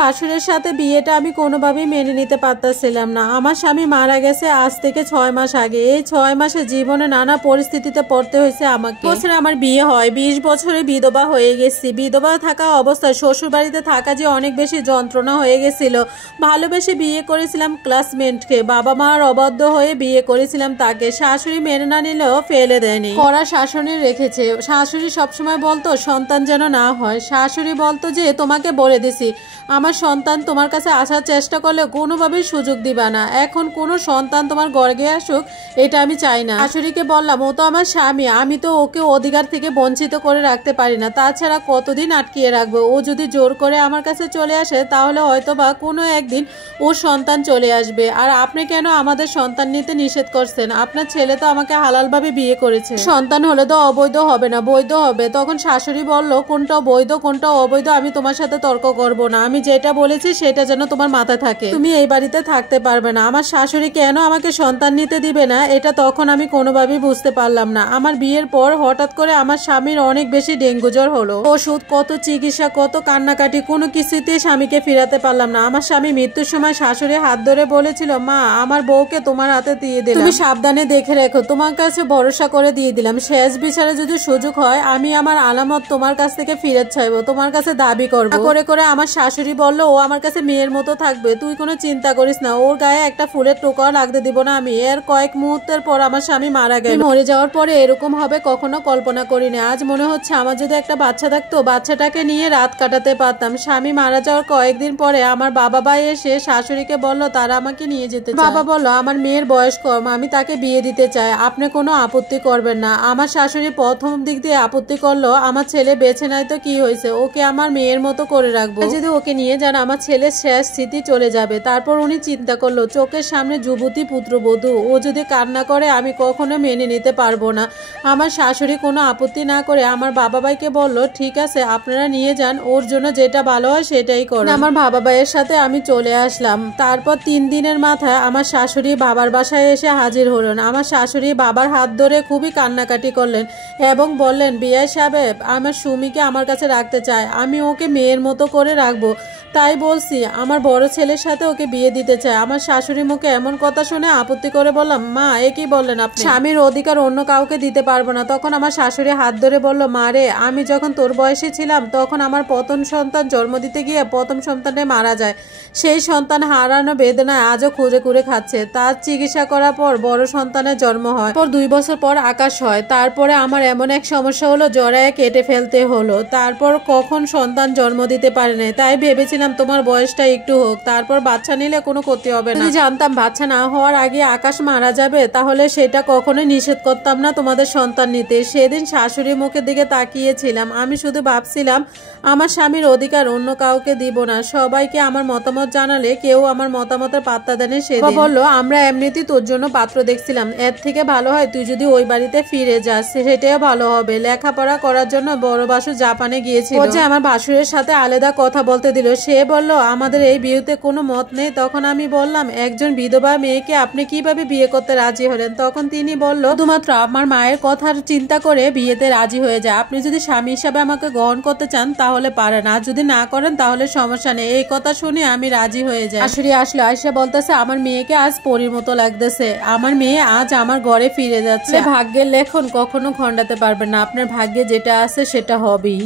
বাসুরের সাথে বিয়েটা আমি কোনোভাবেই মেনে নিতে পারতেছিলাম না। আমার স্বামী মারা গেছে আজ থেকে 6 মাস আগে। এই 6 মাসে জীবনে নানা পরিস্থিতিতে পড়তে হয়েছে আমাকে। বছরে আমার বিয়ে হয়, 20 বছরে বিধবা হয়ে গেছি। বিধবা থাকা অবস্থায় শ্বশুর বাড়িতে থাকা যে অনেক বেশি যন্ত্রণা হয়ে গেছিল। ভালোবেসে বিয়ে করেছিলাম ক্লাসমেটকে, বাবা মার অবাধ্য হয়ে বিয়ে করেছিলাম তাকে। শাশুড়ি মেনে না নিলেও ফেলে দেয়নি, কড়া শাসনে রেখেছে। শাশুড়ি সবসময় বলতো সন্তান যেন না হয়। শাশুড়ি বলতো যে তোমাকে বলে দিছি আমার সন্তান তোমার কাছে আসার চেষ্টা করলে কোনোভাবেই সুযোগ দিবা না। এখন কোনো সন্তান তোমার গর্গে আসুক এটা আমি চাই না। শাশুড়িকে বললাম ও তো আমার স্বামী, আমি তো ওকে অধিকার থেকে বঞ্চিত করে রাখতে পারি না। তাছাড়া কতদিন আটকিয়ে রাখবো? ও যদি জোর করে আমার কাছে চলে আসে তাহলে হয়তো বা কোনো একদিন ওর সন্তান চলে আসবে। আর আপনি কেন আমাদের সন্তান নিতে নিষেধ করছেন? আপনার ছেলে তো আমাকে হালালভাবে বিয়ে করেছে, সন্তান হলে তো অবৈধ হবে না, বৈধ হবে। তখন শাশুড়ি বলল কোনটা বৈধ কোনটা অবৈধ আমি তোমার সাথে তর্ক করব না। আমি যেটা বলেছি সেটা যেন তোমার মাথায় থাকে। তুমি এই বাড়িতে থাকতে পারবে না। আমার শাশুড়ি কেন আমাকে সন্তান নিতে দিবে না এটা তখন আমি কোনোভাবেই বুঝতে পারলাম না। আমার বিয়ের পর হঠাৎ করে আমার স্বামীর অনেক বেশি ডেঙ্গু জ্বর হলো। ওষুধ, কত চিকিৎসা, কত কান্নাকাটি, কোনো কিছুতেই স্বামীকে ফিরাতে পারলাম না। আমার স্বামী মৃত্যুর সময় শাশুড়ি হাত ধরে বলেছিল মা আমার বউকে তোমার হাতে দিয়ে দিলাম, তুমি সাবধানে দেখে রেখো, তোমার কাছে ভরসা করে দিয়ে দিলাম। শেষ বিচারে যদি সুযোগ হয় আমি আমার আলামত তোমার কাছ থেকে ফিরত চাইবো, তোমার কাছে দাবি করবো। করে করে আমার শাশুড়ি বলল ও আমার কাছে মেয়ের মতো থাকবে, তুই কোনো চিন্তা করিস না, ওর গায়ে একটা ফুলের টোকাও লাগতে দিব না আমি। এর কয়েক মুহূর্তের পর আমার স্বামী মারা গেল। মরে যাওয়ার পরে এরকম হবে কখনো কল্পনা করিনি। আজ মনে হচ্ছে আমার যদি একটা বাচ্চা থাকতো বাচ্চাটাকে নিয়ে রাত কাটাতে পারতাম। স্বামী মারা যাওয়ার কয়েকদিন পরে আমার বাবা ভাই এসে শাশুড়িকে বলল তারা আমাকে নিয়ে যেতে চায়। বাবা বলল আমার মেয়ের বয়স কম, আমি তাকে বিয়ে দিতে চাই, আপনি কোনো আপত্তি করবেন না। আমার শাশুড়ি প্রথম দিক দিয়ে আপত্তি করলো আমার ছেলে বেঁচে নাই তো কি হয়েছে, ওকে আমার মেয়ের মতো করে রাখবো, যদি ওকে নিয়ে যান আমার ছেলের শেষ স্মৃতি চলে যাবে। তারপর উনি চিন্তা করলো চোখের সামনে যুবতী পুত্রবধূ, ও যদি কান্না করে আমি কখনো মেনে নিতে পারবো না। আমার শাশুড়ি কোনো আপত্তি না করে আমার বাবা ভাইকে বলল ঠিক আছে আপনারা নিয়ে যান, ওর জন্য যেটা ভালো হয় সেটাই করুন। আমার বাবা ভাইয়ের সাথে আমি চলে আসলাম। তারপর 3 দিনের মাথায় আমার শাশুড়ি বাবার বাসায় এসে হাজির হলেন। আমার শাশুড়ি বাবার হাত ধরে খুবই কান্নাকাটি করলেন এবং বললেন বিআই সাহেব আমার সুমিকে আমার কাছে রাখতে চায়, আমি ওকে মেয়ের মতো করে রাখবো, তাই বলছি আমার বড় ছেলের সাথে ওকে বিয়ে দিতে চায়। আমার শাশুড়ি মুখে এমন কথা শুনে আপত্তি করে বললাম মা এ কি বললেন আপনি? স্বামীর অধিকার অন্য কাউকে দিতে পারবো না। তখন আমার শাশুড়ি হাত ধরে বলল মা রে আমি যখন তোর বয়সে ছিলাম তখন আমার প্রথম সন্তান জন্ম দিতে গিয়ে প্রথম সন্তানে মারা যায়। সেই সন্তান হারানো বেদনায় আজও খুঁড়ে খুঁড়ে খাচ্ছে। তার চিকিৎসা করার পর বড় সন্তানের জন্ম হয়, পর 2 বছর পর আকাশ হয়। তারপরে আমার এমন এক সমস্যা হলো জরায়ে কেটে ফেলতে হলো। তারপর কখন সন্তান জন্ম দিতে পারে না, তাই ভেবেছিলাম তোমার বয়সটা একটু হোক, তারপর বাচ্চা নিলে কোনো ক্ষতি হবে না। যদি জানতাম বাচ্চা না হওয়ার আগে আকাশ মারা যাবে তাহলে সেটা কখনোই নিষেধ করতাম না তোমাদের সন্তান নিতে। সেদিন শাশুড়ির মুখের দিকে তাকিয়েছিলাম, আমি শুধু ভাবছিলাম আমার স্বামীর অধিকার অন্য কাউকে দিব না। সবাইকে আমার মতামত জানালে কেউ আমার মতামতের পাত্তা দেনে। সেদিন বলল আমরা এমনিতেই তোর জন্য পাত্র দেখছিলাম, এর থেকে ভালো হয় তুই যদি ওই বাড়িতে ফিরে যাস, সেটাও ভালো হবে। লেখাপড়া করার জন্য বড় বাসু জাপানে গিয়েছিল, ও যে আমার বাসুরের সাথে আলাদা কথা বলতে দিল। সে বলল আমাদের এই বিয়েতে কোনো মত নেই। তখন আমি বললাম একজন বিধবা মেয়েকে আপনি কিভাবে বিয়ে করতে রাজি হলেন? তখন তিনি বলল শুধুমাত্র আমার মায়ের কথার চিন্তা করে বিয়েতে রাজি হয়ে যায়, আপনি যদি স্বামী হিসাবে আমাকে গ্রহণ করতে চান তাহলে পারেন, আর যদি না করেন তাহলে সমস্যা নেই। এই কথা শুনে আমি রাজি হয়ে যাই। শাশুড়ি আসলো, আয়সা বলতেছে আমার মেয়েকে আজ পরীর মতো লাগতেছে, আমার মেয়ে আজ আমার ঘরে ফিরে যাচ্ছে। ভাগ্যের লেখন কখনো খণ্ডাতে পারবেন না, আপনার ভাগ্যে যেটা আছে সেটা হবেই।